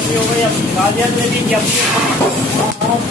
अपनी हो गई, अब निकाल दिया तो लेकिन ये अपनी